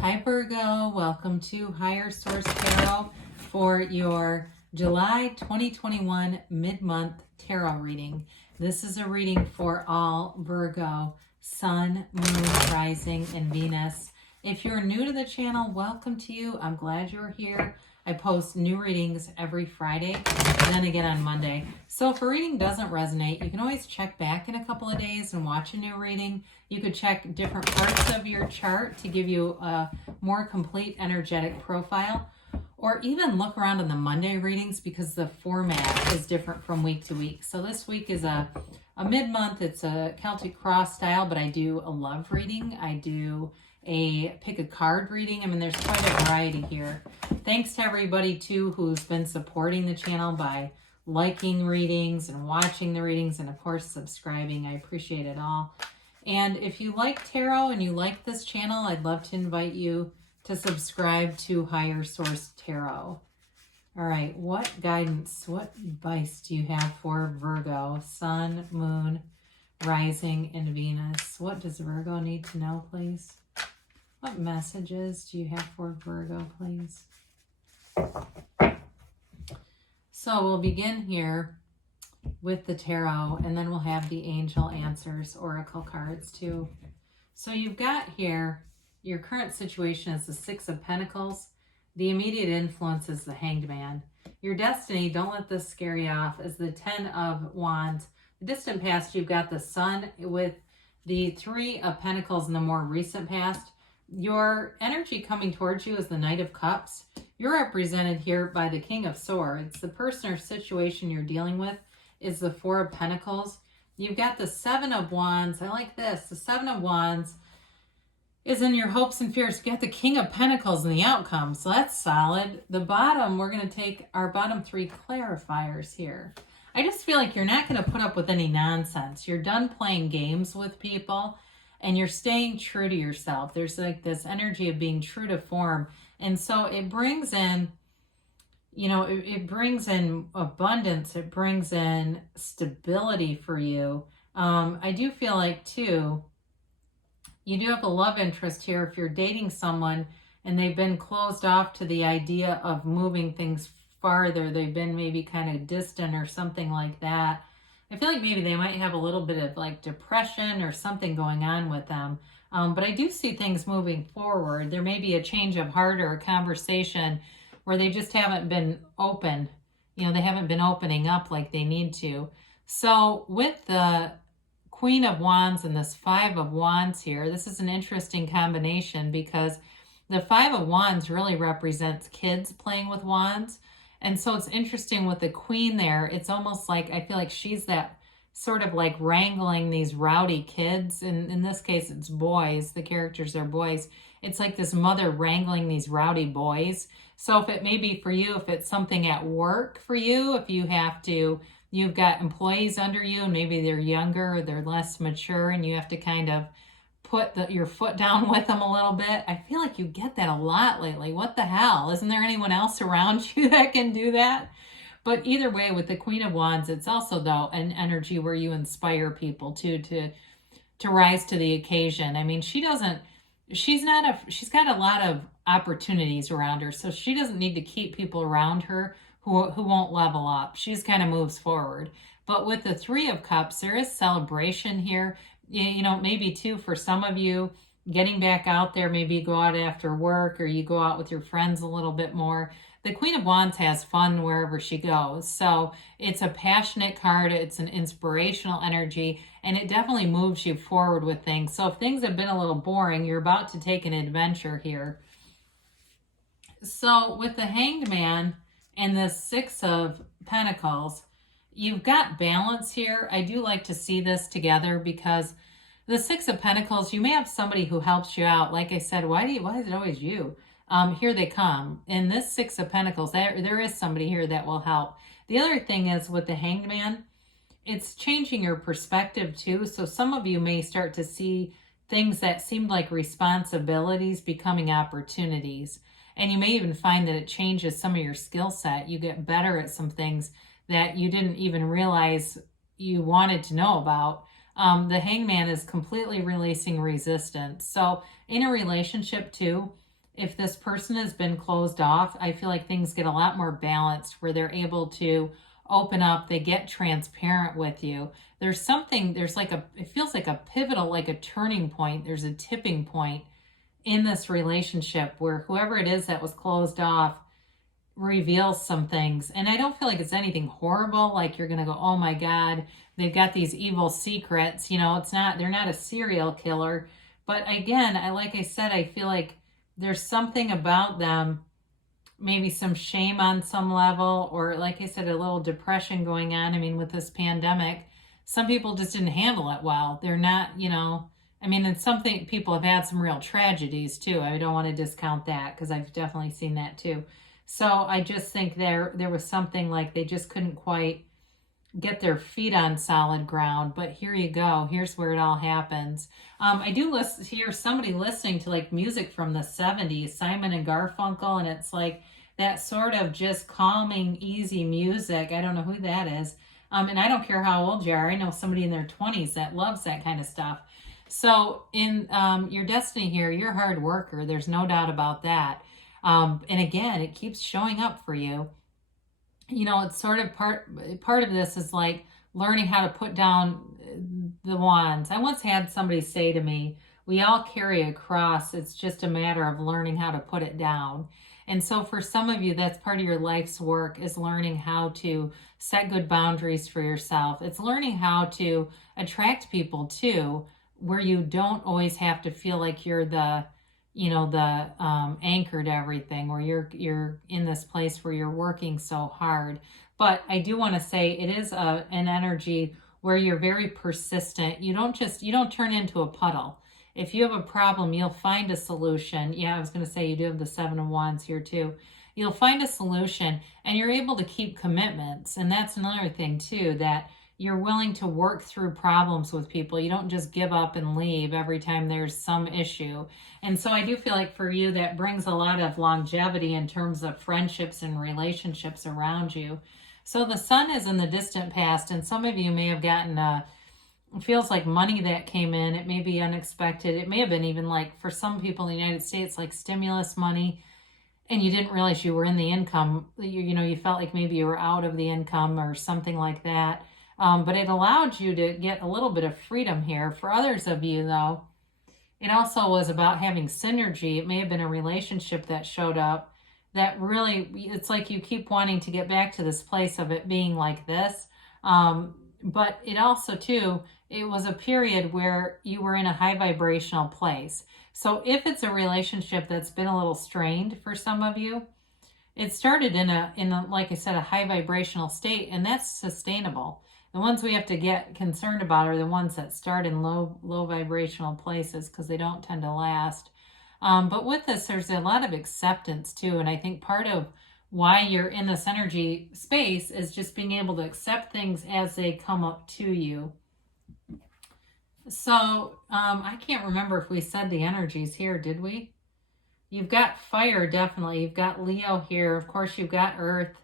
Hi Virgo, welcome to Higher Source Tarot for your July 2021 mid-month tarot reading. This is a reading for all Virgo, Sun, Moon, Rising, and Venus. If you're new to the channel, welcome to you. I'm glad you're here. I post new readings every Friday and then again on Monday. So if a reading doesn't resonate, you can always check back in a couple of days and watch a new reading. You could check different parts of your chart to give you a more complete energetic profile, or even look around in the Monday readings because the format is different from week to week. So this week is a mid-month. It's a Celtic cross style, but I do a love reading. I do a pick a card reading. I mean, there's quite a variety here. Thanks to everybody too who's been supporting the channel by liking readings and watching the readings and of course subscribing. I appreciate it all. And if you like tarot and you like this channel, I'd love to invite you to subscribe to Higher Source Tarot. All right, what guidance, what advice do you have for Virgo, Sun, Moon, Rising, and Venus? What does Virgo need to know, please? What messages do you have for Virgo, please? So we'll begin here with the tarot, and then we'll have the angel answers, oracle cards too. So you've got here, your current situation is the Six of Pentacles. The immediate influence is the Hanged Man. Your destiny, don't let this scare you off, is the Ten of Wands. The distant past, you've got the Sun with the Three of Pentacles in the more recent past. Your energy coming towards you is the Knight of Cups. You're represented here by the King of Swords. The person or situation you're dealing with is the Four of Pentacles. You've got the Seven of Wands. I like this. The Seven of Wands is in your hopes and fears. You got the King of Pentacles in the outcome, so that's solid. The bottom, we're going to take our bottom three clarifiers here. I just feel like you're not going to put up with any nonsense. You're done playing games with people, and you're staying true to yourself. There's like this energy of being true to form. And so it brings in, you know, it brings in abundance. It brings in stability for you. I do feel like, too, you do have a love interest here. If you're dating someone and they've been closed off to the idea of moving things farther, they've been maybe kind of distant or something like that. I feel like maybe they might have a little bit of like depression or something going on with them. But I do see things moving forward. There may be a change of heart or a conversation where they just haven't been open. You know, they haven't been opening up like they need to. So with the Queen of Wands and this Five of Wands here, this is an interesting combination because the Five of Wands really represents kids playing with wands. And so it's interesting with the Queen there, it's almost like, I feel like she's that sort of like wrangling these rowdy kids. And in this case, it's boys. The characters are boys. It's like this mother wrangling these rowdy boys. So if it may be for you, if it's something at work for you, if you have to, you've got employees under you and maybe they're younger or they're less mature and you have to kind of put your foot down with them a little bit. I feel like you get that a lot lately. What the hell? Isn't there anyone else around you that can do that? But either way, with the Queen of Wands, it's also, though, an energy where you inspire people to rise to the occasion. I mean, she's got a lot of opportunities around her, so she doesn't need to keep people around her who won't level up. She just kind of moves forward. But with the Three of Cups, there is celebration here. You know, maybe too, for some of you, getting back out there, maybe you go out after work or you go out with your friends a little bit more. The Queen of Wands has fun wherever she goes. So it's a passionate card. It's an inspirational energy, and it definitely moves you forward with things. So if things have been a little boring, you're about to take an adventure here. So with the Hanged Man and the Six of Pentacles, you've got balance here. I do like to see this together because the Six of Pentacles, you may have somebody who helps you out. Like I said, why is it always you? Here they come. In this Six of Pentacles, there is somebody here that will help. The other thing is with the Hanged Man, it's changing your perspective too. So some of you may start to see things that seemed like responsibilities becoming opportunities. And you may even find that it changes some of your skill set. You get better at some things that you didn't even realize you wanted to know about. The Hangman is completely releasing resistance. So in a relationship too, if this person has been closed off, I feel like things get a lot more balanced where they're able to open up, they get transparent with you. There's something, there's like it feels like a pivotal, like a turning point. There's a tipping point in this relationship where whoever it is that was closed off reveals some things. And I don't feel like it's anything horrible, like you're going to go, oh my God, they've got these evil secrets. It's not, they're not a serial killer. But again, like I said, I feel like there's something about them, maybe some shame on some level, or like I said, a little depression going on. I mean, with this pandemic, some people just didn't handle it well. They're not, and something, people have had some real tragedies too. I don't want to discount that because I've definitely seen that too. So I just think there was something like they just couldn't quite get their feet on solid ground. But here you go. Here's where it all happens. I do hear somebody listening to like music from the 70s, Simon and Garfunkel, and it's like that sort of just calming, easy music. I don't know who that is. And I don't care how old you are. I know somebody in their 20s that loves that kind of stuff. So in your destiny here, you're a hard worker. There's no doubt about that. And again, it keeps showing up for you. It's sort of part of this is like learning how to put down the wands. I once had somebody say to me, we all carry a cross. It's just a matter of learning how to put it down. And so for some of you, that's part of your life's work, is learning how to set good boundaries for yourself. It's learning how to attract people too, where you don't always have to feel like you're the anchor to everything, where you're in this place where you're working so hard. But I do want to say it is an energy where you're very persistent. You don't turn into a puddle. If you have a problem, you'll find a solution. Yeah, I was going to say you do have the 7 of Wands here too. You'll find a solution and you're able to keep commitments. And that's another thing too, that you're willing to work through problems with people. You don't just give up and leave every time there's some issue. And so I do feel like for you, that brings a lot of longevity in terms of friendships and relationships around you. So the sun is in the distant past, and some of you may have gotten it feels like money that came in. It may be unexpected. It may have been even like for some people in the United States, like stimulus money, and you didn't realize you were in the income. You felt like maybe you were out of the income or something like that. But it allowed you to get a little bit of freedom here. For others of you, though, it also was about having synergy. It may have been a relationship that showed up that really, it's like you keep wanting to get back to this place of it being like this. But it also, too, it was a period where you were in a high vibrational place. So if it's a relationship that's been a little strained for some of you, it started in a like I said, a high vibrational state, and that's sustainable. The ones we have to get concerned about are the ones that start in low vibrational places, because they don't tend to last. But with this, there's a lot of acceptance too. And I think part of why you're in this energy space is just being able to accept things as they come up to you. So I can't remember if we said the energies here, did we? You've got fire, definitely. You've got Leo here. Of course, you've got Earth,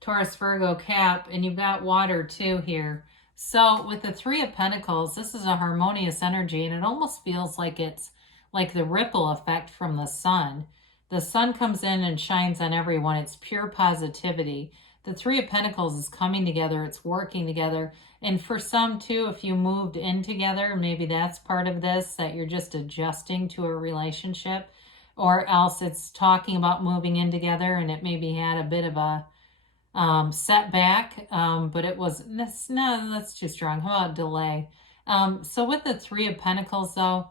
Taurus, Virgo, Cap, and you've got water too here. So with the 3 of Pentacles, this is a harmonious energy, and it almost feels like it's like the ripple effect from the sun. The sun comes in and shines on everyone. It's pure positivity. The 3 of Pentacles is coming together. It's working together. And for some too, if you moved in together, maybe that's part of this, that you're just adjusting to a relationship, or else it's talking about moving in together and it maybe had a bit of a setback, but it was, that's too strong. How about delay? So with the 3 of Pentacles though,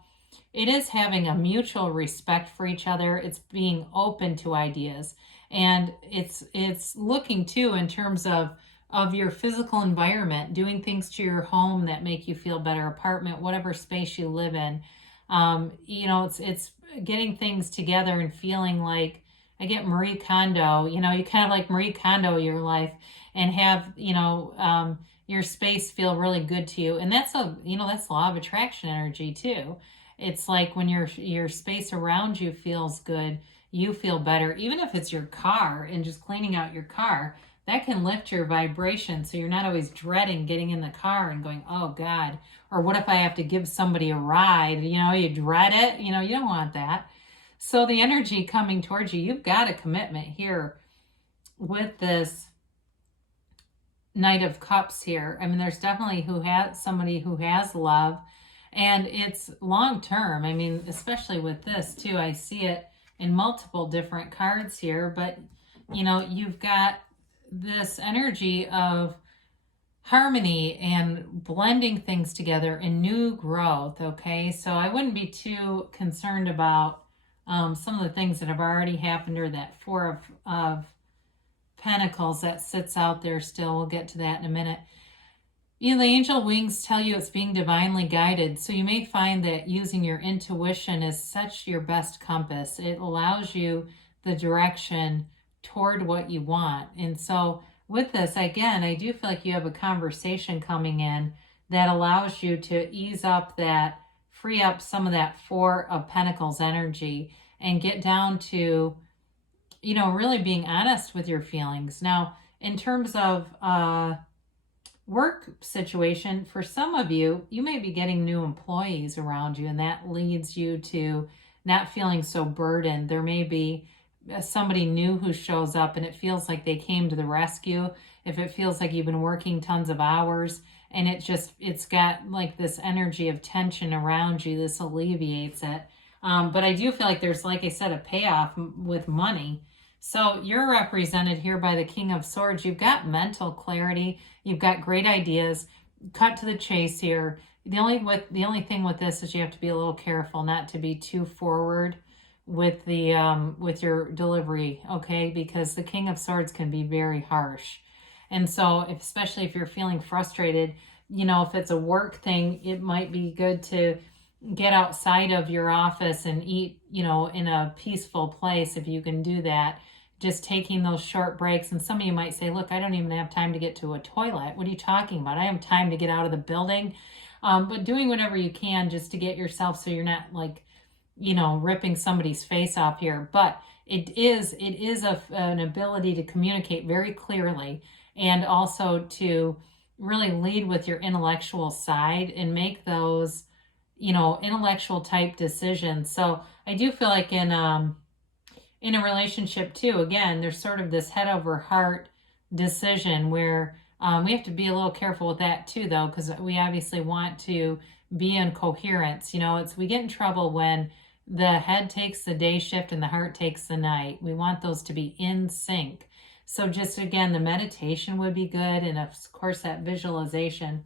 it is having a mutual respect for each other. It's being open to ideas, and it's looking too in terms of your physical environment, doing things to your home that make you feel better, apartment, whatever space you live in. It's getting things together and feeling like, I get Marie Kondo, you kind of like Marie Kondo your life and have, your space feel really good to you. And that's that's law of attraction energy too. It's like when your space around you feels good, you feel better. Even if it's your car and just cleaning out your car, that can lift your vibration. So you're not always dreading getting in the car and going, oh God, or what if I have to give somebody a ride? You dread it. You don't want that. So the energy coming towards you, you've got a commitment here with this Knight of Cups here. I mean, there's definitely somebody who has love, and it's long term. I mean, especially with this too, I see it in multiple different cards here, but you know, you've got this energy of harmony and blending things together and new growth. Okay, so I wouldn't be too concerned about some of the things that have already happened, or that Four of Pentacles that sits out there still. We'll get to that in a minute. You know, the angel wings tell you it's being divinely guided. So you may find that using your intuition is such your best compass. It allows you the direction toward what you want. And so with this, again, I do feel like you have a conversation coming in that allows you to ease up that, free up some of that Four of Pentacles energy and get down to, you know, really being honest with your feelings. Now, in terms of work situation, for some of you, you may be getting new employees around you, and that leads you to not feeling so burdened. There may be somebody new who shows up and it feels like they came to the rescue. If it feels like you've been working tons of hours and it's got like this energy of tension around you, this alleviates it. But I do feel like there's, like I said, a payoff with money. So you're represented here by the King of Swords. You've got mental clarity. You've got great ideas. Cut to the chase here. The only thing with this is you have to be a little careful not to be too forward with the with your delivery, okay? Because the King of Swords can be very harsh. And so especially if you're feeling frustrated, you know, if it's a work thing, it might be good to get outside of your office and eat, you know, in a peaceful place if you can do that. Just taking those short breaks. And some of you might say, look, I don't even have time to get to a toilet. What are you talking about? I have time to get out of the building. But doing whatever you can just to get yourself so you're not like, you know, ripping somebody's face off here. But it is an ability to communicate very clearly, and also to really lead with your intellectual side and make those, you know, intellectual type decisions. So I do feel like in a relationship too, again, there's sort of this head over heart decision where we have to be a little careful with that too, though, because we obviously want to be in coherence. You know, we get in trouble when the head takes the day shift and the heart takes the night. We want those to be in sync. So just again, the meditation would be good, and of course that visualization.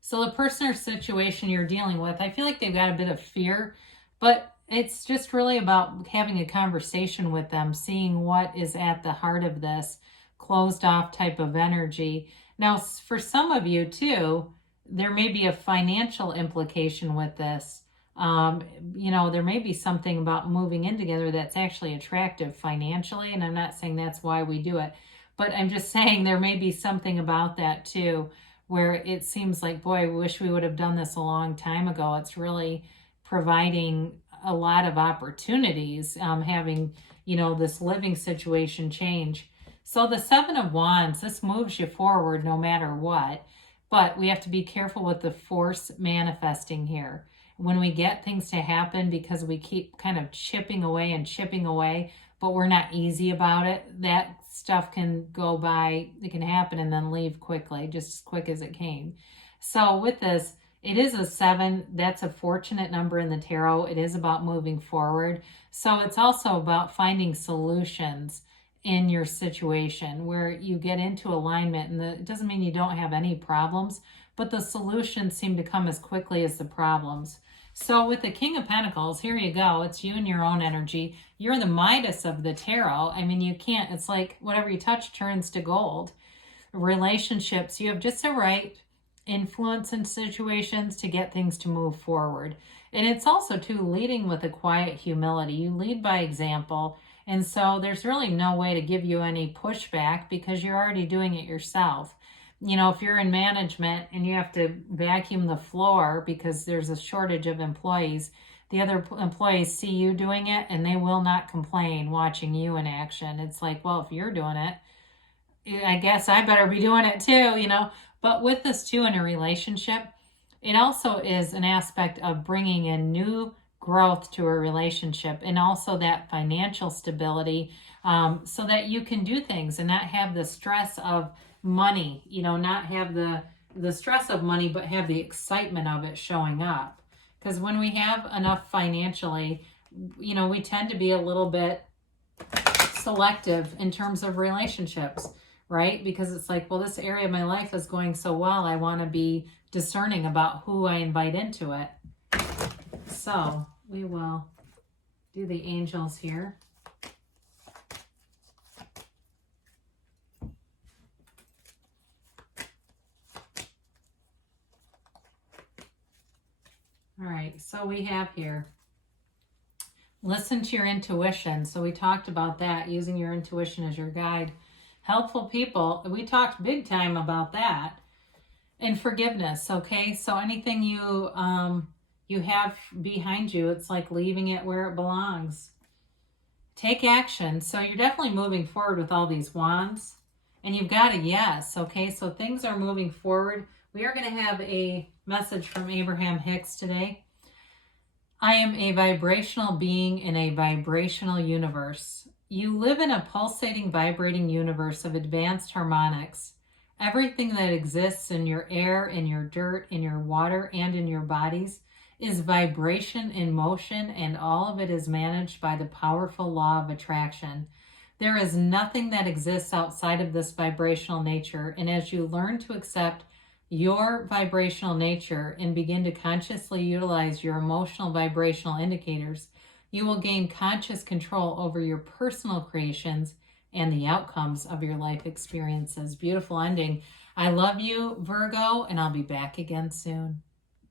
So the person or situation you're dealing with, I feel like they've got a bit of fear, but it's just really about having a conversation with them, seeing what is at the heart of this closed off type of energy. Now, for some of you too, there may be a financial implication with this. You know, there may be something about moving in together that's actually attractive financially, and I'm not saying that's why we do it, but I'm just saying there may be something about that too, where it seems like, boy, I wish we would have done this a long time ago. It's really providing a lot of opportunities, having, you know, this living situation change. So the Seven of Wands, this moves you forward no matter what, but we have to be careful with the force manifesting here. When we get things to happen because we keep kind of chipping away, but we're not easy about it, that stuff can go by, it can happen and then leave quickly, just as quick as it came. So with this, it is a 7. That's a fortunate number in the tarot. It is about moving forward. So it's also about finding solutions in your situation where you get into alignment, and it doesn't mean you don't have any problems, but the solutions seem to come as quickly as the problems. So with the King of Pentacles, here you go. It's you and your own energy. You're the Midas of the tarot. I mean, you can't, it's like whatever you touch turns to gold. Relationships, you have just the right influence in situations to get things to move forward. And it's also too leading with a quiet humility. You lead by example. And so there's really no way to give you any pushback because you're already doing it yourself. You know, if you're in management and you have to vacuum the floor because there's a shortage of employees, the other employees see you doing it and they will not complain watching you in action. It's like, well, if you're doing it, I guess I better be doing it too, you know. But with this too in a relationship, it also is an aspect of bringing in new growth to a relationship, and also that financial stability, so that you can do things and not have the stress of money, you know, not have the stress of money, but have the excitement of it showing up. Because when we have enough financially, you know, we tend to be a little bit selective in terms of relationships, right? Because it's like, well, this area of my life is going so well, I want to be discerning about who I invite into it. So we will do the angels here. All right, so we have here, listen to your intuition. So we talked about that, using your intuition as your guide. Helpful people, we talked big time about that. And forgiveness, okay? So anything you have behind you, it's like leaving it where it belongs. Take action. So you're definitely moving forward with all these wands. And you've got a yes, okay? So things are moving forward. We are going to have a message from Abraham Hicks today. I am a vibrational being in a vibrational universe. You live in a pulsating, vibrating universe of advanced harmonics. Everything that exists in your air, in your dirt, in your water, and in your bodies is vibration in motion, and all of it is managed by the powerful law of attraction. There is nothing that exists outside of this vibrational nature, and as you learn to accept your vibrational nature and begin to consciously utilize your emotional vibrational indicators, you will gain conscious control over your personal creations and the outcomes of your life experiences. Beautiful ending. I love you, Virgo, and I'll be back again soon.